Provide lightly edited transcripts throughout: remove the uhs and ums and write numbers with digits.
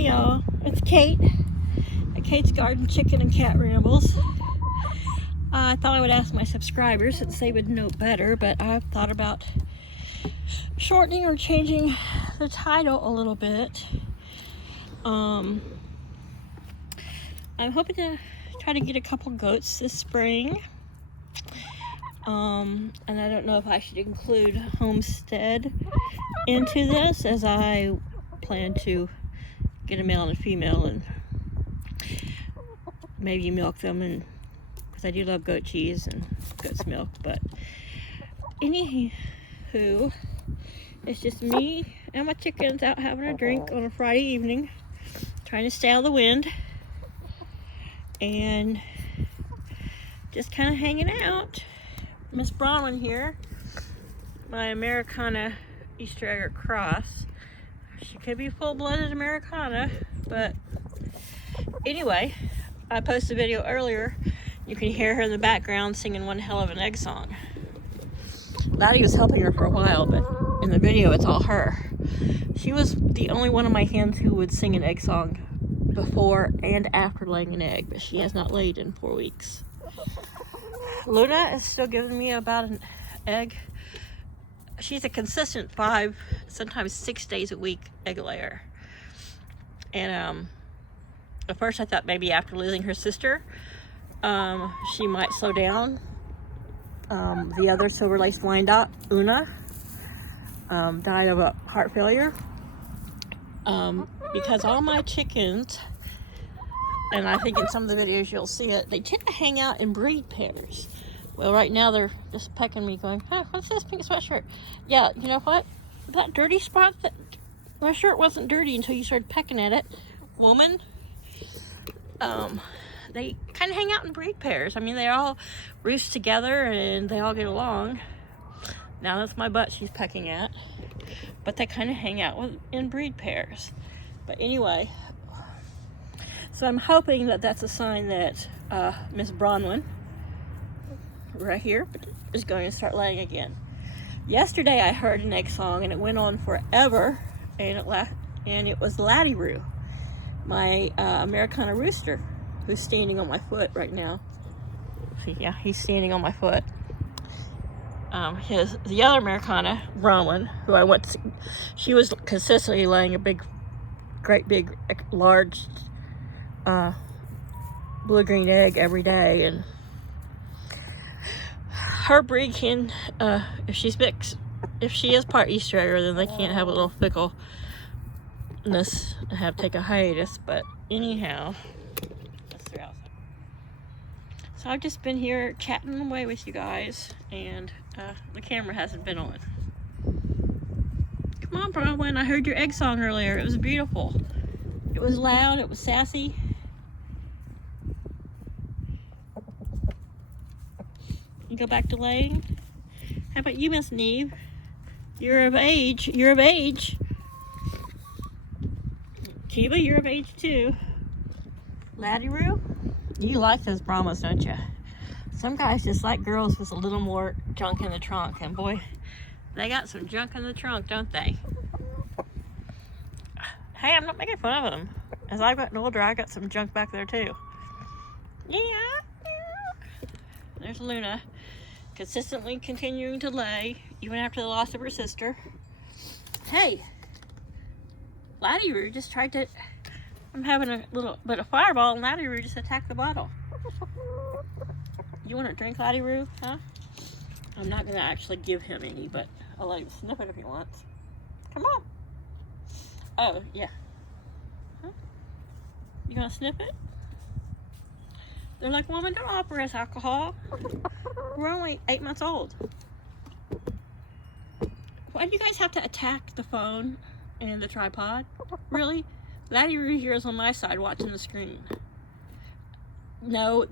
Hey y'all, it's Kate at Kate's Garden Chicken and Cat Rambles. I thought I would ask my subscribers since they would know better, but I've thought about shortening or changing the title a little bit. I'm hoping to try to get a couple goats this spring. And I don't know if I should include homestead into this, as I plan to get a male and a female and maybe milk them, and because I do love goat cheese and goat's milk. But anywho, it's just me and my chickens out having a drink on a Friday evening, trying to stay out of the wind and just kind of hanging out. Miss Bronwyn here, my Americana Easter Egger cross. She could be full-blooded Americana, but anyway, I posted a video earlier. You can hear her in the background singing one hell of an egg song. Laddie was helping her for a while, but in the video it's all her. She was the only one of my hens who would sing an egg song before and after laying an egg, but she has not laid in 4 weeks. Luna is still giving me about an egg. She's a consistent 5, sometimes 6 days a week egg layer. And at first I thought maybe after losing her sister, she might slow down. The other silver-laced Wyandotte, Una, died of a heart failure. Because all my chickens, and I think in some of the videos you'll see it, they tend to hang out in breed pairs. Well, right now they're just pecking me going, hey, what's this pink sweatshirt? Yeah, you know what? That dirty spot, my shirt wasn't dirty until you started pecking at it, woman. They kind of hang out in breed pairs. I mean, they all roost together and they all get along. Now that's my butt she's pecking at. But they kind of hang out in breed pairs. But anyway, so I'm hoping that that's a sign that Miss Bronwyn, right here, is going to start laying again. Yesterday I heard an egg song and it went on forever, and it was Laddie Roo, my Americana rooster, who's standing on my foot right now. See, yeah, he's standing on my foot. The other Americana, Bronwyn, who I went to, she was consistently laying a great big, large blue-green egg every day, and her breed can, if she is part Easter Egger, then they can't have a little fickleness and have to take a hiatus. But anyhow, so I've just been here chatting away with you guys, and the camera hasn't been on. Come on, Bronwyn, I heard your egg song earlier. It was beautiful. It was loud, it was sassy. You go back to laying? How about you, Miss Neve? You're of age. You're of age. Kiva, you're of age too. Laddie Roo? You like those Brahmas, don't you? Some guys just like girls with a little more junk in the trunk, and boy, they got some junk in the trunk, don't they? Hey, I'm not making fun of them. As I've gotten older, I got some junk back there too. Yeah. There's Luna, consistently continuing to lay, even after the loss of her sister. Hey, Laddie Roo just tried to, I'm having a little bit of fireball, and Laddie Roo just attacked the bottle. You want a drink, Laddie Roo, huh? I'm not going to actually give him any, but I'll let him sniff it if he wants. Come on. Oh, yeah. Huh? You going to sniff it? They're like, woman, don't offer us alcohol. We're only 8 months old. Why do you guys have to attack the phone and the tripod? Really? Laddie Roo here is on my side watching the screen. No,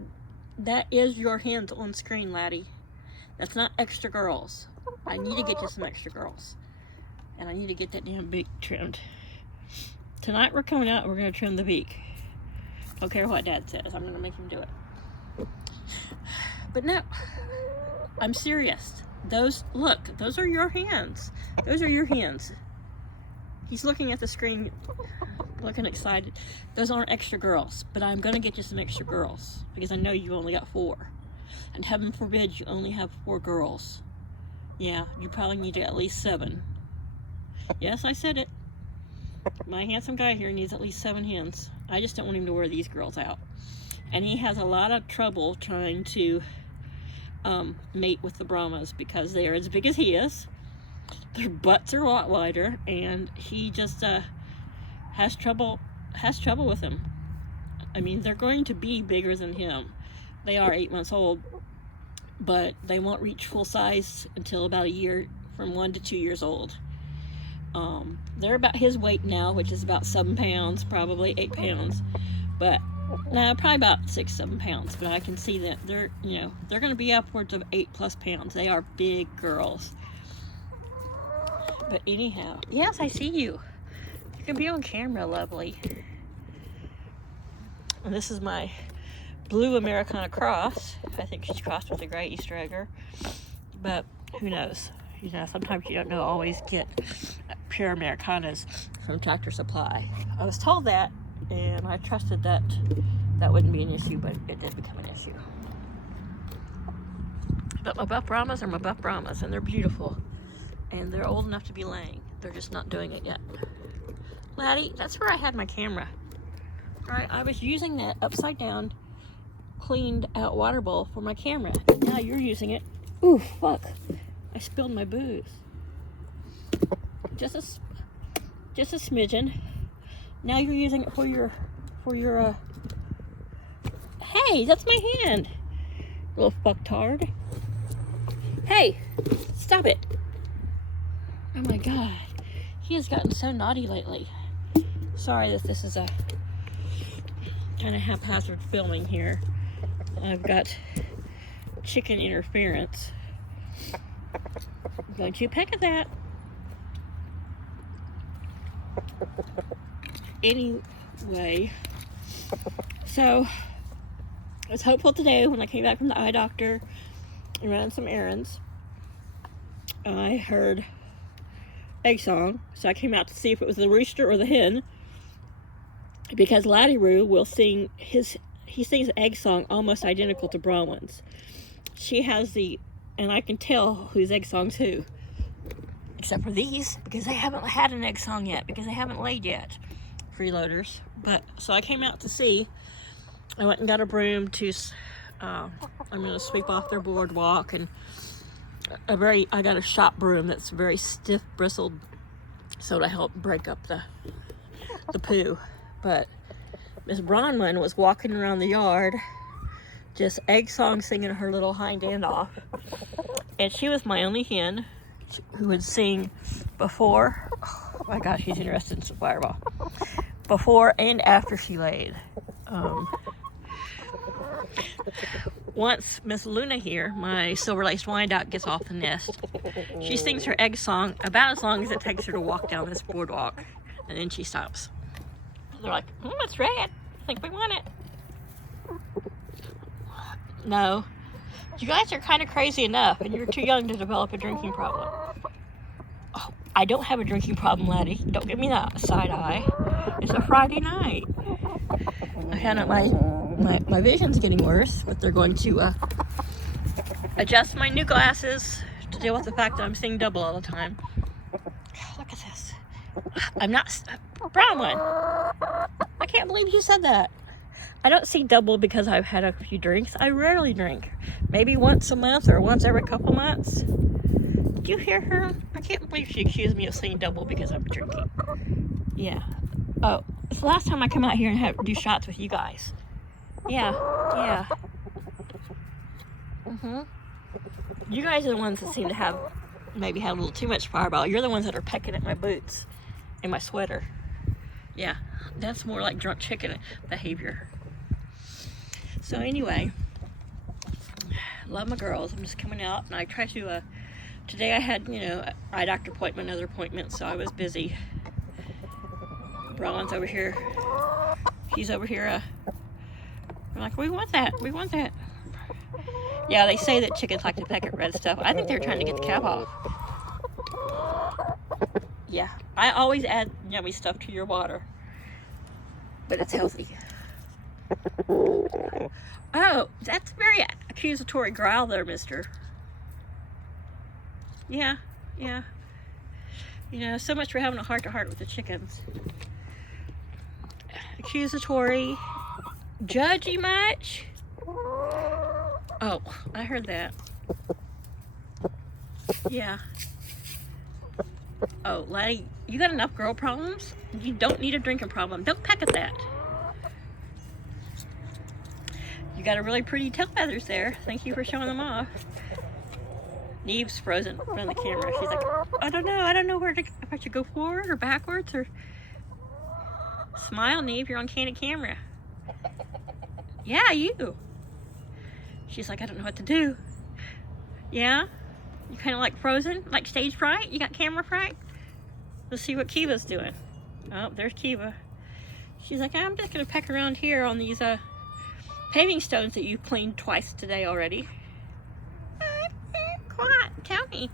that is your hens on screen, Laddie. That's not extra girls. I need to get you some extra girls. And I need to get that damn beak trimmed. Tonight we're coming out and we're going to trim the beak. Don't care what Dad says. I'm going to make him do it. But no, I'm serious. Those are your hands. Those are your hands. He's looking at the screen. looking excited. Those aren't extra girls, but I'm gonna get you some extra girls because I know you only got 4. And heaven forbid you only have 4 girls. Yeah, you probably need at least 7. Yes, I said it. My handsome guy here needs at least 7 hens. I just don't want him to wear these girls out. And he has a lot of trouble trying to mate with the Brahmas because they are as big as he is. Their butts are a lot wider, and he just has trouble with them. I mean, they're going to be bigger than him. They are 8 months old, but they won't reach full size until about a year, from 1 to 2 years old. They're about his weight now, which is about 7 pounds, probably 8 pounds, but no, probably about 6-7 pounds. But I can see that they're going to be upwards of 8+ pounds. They are big girls. But anyhow, yes, I see you. You can be on camera, lovely. And this is my blue Americana cross. I think she's crossed with a gray Easter egger, but who knows? You know, sometimes you don't always get pure Americanas from Tractor Supply. I was told that, and I trusted that wouldn't be an issue, but it did become an issue. But my buff Brahmas are my buff Brahmas, and they're beautiful, and they're old enough to be laying. They're just not doing it yet. Laddie, that's where I had my camera. All right, I was using that upside down, cleaned out water bowl for my camera. Now you're using it. Ooh, fuck. I spilled my booze. Just a smidgen. Now you're using it for your hey, that's my hand. Little fucktard. Hey, stop it. Oh my god. He has gotten so naughty lately. Sorry that this is a kind of haphazard filming here. I've got chicken interference. Don't you peck at that. Anyway, so I was hopeful today when I came back from the eye doctor and ran some errands. I heard egg song, so I came out to see if it was the rooster or the hen, because Laddie Roo will sing he sings egg song almost identical to Bronwyn's. She has and I can tell whose egg song's who, except for these, because they haven't had an egg song yet, because they haven't laid yet. Freeloaders. But so I came out to see. I went and got a broom to I'm gonna sweep off their boardwalk, and I got a shop broom that's very stiff bristled, so to help break up the poo. But Miss Bronwyn was walking around the yard, just egg song singing her little hind end off, and she was my only hen who would sing before. Oh my gosh, she's interested in some Fireball. Before and after she laid. Once Miss Luna here, my silver-laced Wyandotte, gets off the nest, she sings her egg song about as long as it takes her to walk down this boardwalk, and then she stops. They're like, it's red. I think we want it. No. You guys are kind of crazy enough, and you're too young to develop a drinking problem. Oh, I don't have a drinking problem, Laddie. Don't give me that side eye. It's a Friday night. I found out my vision's getting worse, but they're going to adjust my new glasses to deal with the fact that I'm seeing double all the time. Look at this. I'm not... Brown one. I can't believe you said that. I don't see double because I've had a few drinks. I rarely drink. Maybe once a month or once every couple months. Did you hear her? I can't believe she accused me of seeing double because I'm drinking. Yeah. Oh, it's the last time I come out here and do shots with you guys. Yeah. You guys are the ones that seem to maybe have a little too much Fireball. You're the ones that are pecking at my boots and my sweater. Yeah, that's more like drunk chicken behavior. So anyway, love my girls. I'm just coming out, and I try to, today I had, eye doctor appointment, another appointment, so I was busy. Roland's over here. He's over here, I'm like, we want that. Yeah, they say that chickens like to peck at red stuff. I think they're trying to get the cap off. Yeah, I always add yummy stuff to your water. but it's healthy. Oh, that's very accusatory growl there, mister. Yeah. You know, so much for having a heart-to-heart with the chickens. Accusatory. Judgy much? Oh, I heard that. Yeah. Oh, Laddie, you got enough girl problems? You don't need a drinking problem. Don't peck at that. You got a really pretty tail feathers there. Thank you for showing them off. Neve's frozen in front of the camera. She's like, I don't know if I should go forward or backwards or... Smile, Neve, you're on candid camera. Yeah, you. She's like, I don't know what to do. Yeah? You kind of like frozen? Like stage fright? You got camera fright? Let's see what Kiva's doing. Oh, there's Kiva. She's like, I'm just going to peck around here on these paving stones that you cleaned twice today already. Quiet, tell me.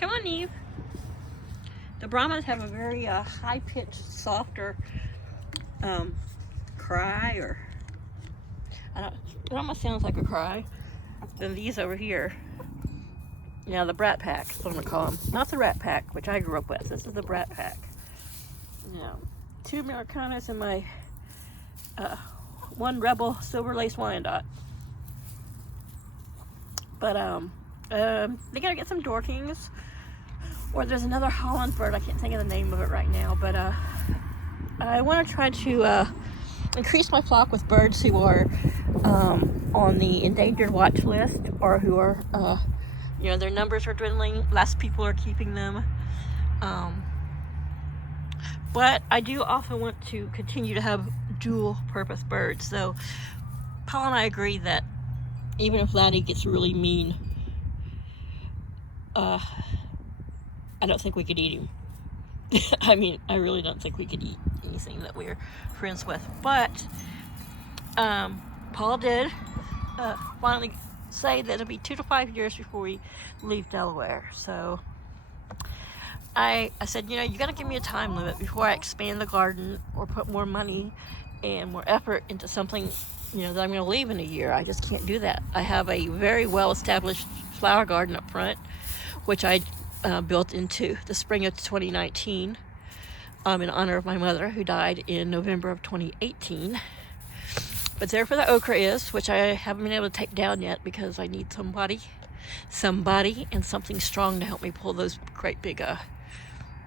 Come on, Neve. The Brahmas have a very high-pitched, softer cry, or it almost sounds like a cry, than these over here. Yeah, the Brat Pack is what I'm gonna call them. Not the Rat Pack, which I grew up with. This is the Brat Pack. Yeah, 2 Americanas and my 1 Rebel Silver Lace Wyandotte. But they gotta get some Dorkings. Or there's another Holland bird. I can't think of the name of it right now. But I want to try to increase my flock with birds who are on the endangered watch list, or who are, you know, their numbers are dwindling. Less people are keeping them. But I do also want to continue to have dual purpose birds. So Paul and I agree that even if Laddie gets really mean, I don't think we could eat him. I mean, I really don't think we could eat anything that we're friends with. But Paul did finally say that it'll be 2 to 5 years before we leave Delaware. So I said, you know, you got to give me a time limit before I expand the garden or put more money and more effort into something, you know, that I'm going to leave in a year. I just can't do that. I have a very well-established flower garden up front, which I built into the spring of 2019 in honor of my mother, who died in November of 2018. But there for the okra is, which I haven't been able to take down yet because I need somebody and something strong to help me pull those great big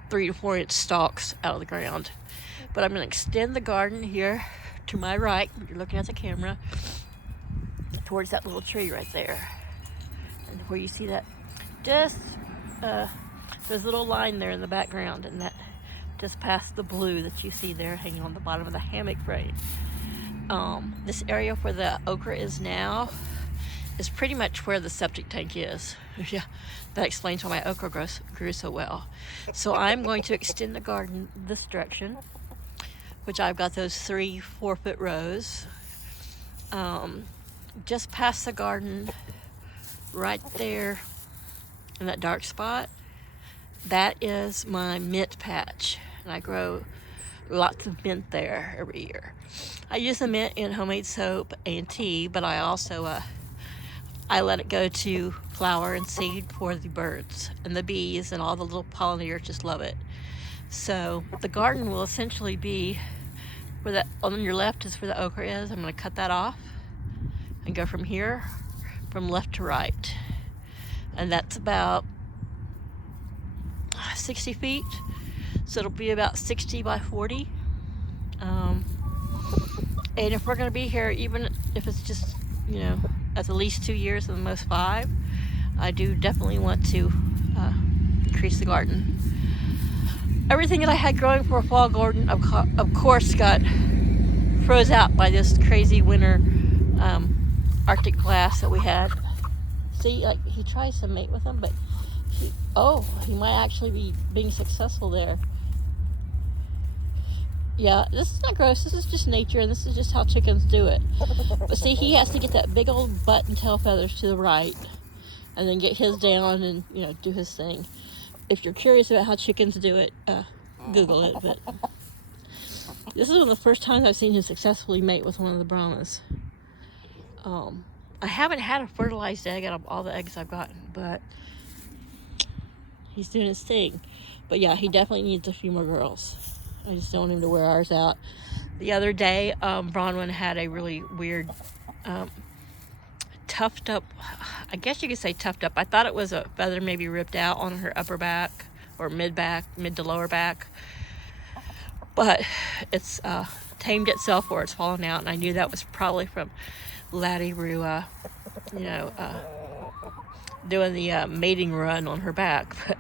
3 to 4 inch stalks out of the ground. But I'm going to extend the garden here to my right, when you're looking at the camera, towards that little tree right there. And where you see that, just there's a little line there in the background, and that just past the blue that you see there hanging on the bottom of the hammock frame. This area where the okra is now is pretty much where the septic tank is. Yeah, that explains why my okra grew so well. So I'm going to extend the garden this direction, which I've got those 3 4-foot rows. Just past the garden, right there in that dark spot, that is my mint patch, and I grow lots of mint there every year. I use the mint in homemade soap and tea, but I also I let it go to flower and seed for the birds and the bees, and all the little pollinators just love it. So the garden will essentially be where that on your left is where the okra is. I'm going to cut that off and go from here, from left to right. And that's about 60 feet. So it'll be about 60 by 40. And if we're going to be here, even if it's just, you know, at the least 2 years and the most 5, I do definitely want to increase the garden. Everything that I had growing for a fall garden, of course, got froze out by this crazy winter Arctic blast that we had. See, like, he tries to mate with them, but he might actually be being successful there. Yeah, this is not gross. This is just nature, and this is just how chickens do it. But see, he has to get that big old butt and tail feathers to the right, and then get his down and, you know, do his thing. If you're curious about how chickens do it, Google it. But This is one of the first times I've seen him successfully mate with one of the Brahmas. I haven't had a fertilized egg out of all the eggs I've gotten, but he's doing his thing. But yeah, he definitely needs a few more girls. I just don't want him to wear ours out. The other day, Bronwyn had a really weird tufted up, I guess you could say tufted up. I thought it was a feather maybe ripped out on her upper back or mid to lower back. But it's tamed itself or it's fallen out, and I knew that was probably from Laddie Roo, doing the mating run on her back. But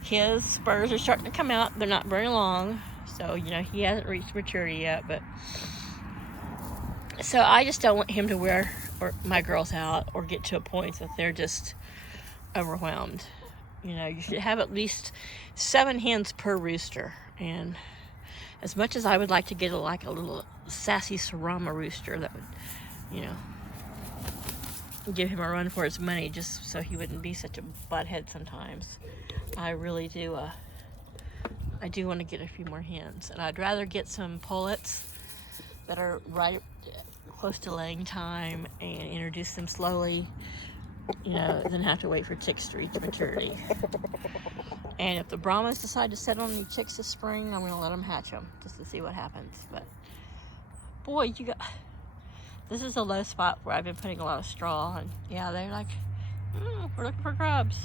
his spurs are starting to come out. They're not very long, so he hasn't reached maturity yet. But so I just don't want him to wear my girls out or get to a point that they're just overwhelmed. You should have at least 7 hens per rooster, and as much as I would like to get a little sassy Sarama rooster that would, give him a run for his money just so he wouldn't be such a butthead sometimes, I really do, I do want to get a few more hens. And I'd rather get some pullets that are right close to laying time and introduce them slowly, than have to wait for chicks to reach maturity. And if the Brahmas decide to set on any chicks this spring, I'm going to let them hatch them just to see what happens. But boy, this is a low spot where I've been putting a lot of straw, and yeah, they're like, we're looking for grubs.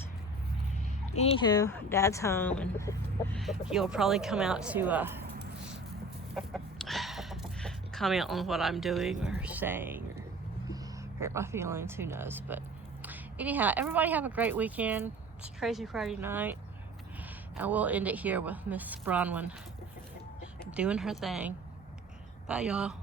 Anywho, Dad's home, and he'll probably come out to comment on what I'm doing or saying or hurt my feelings, who knows. But anyhow, everybody have a great weekend. It's a crazy Friday night. And we'll end it here with Miss Bronwyn doing her thing. Bye, y'all.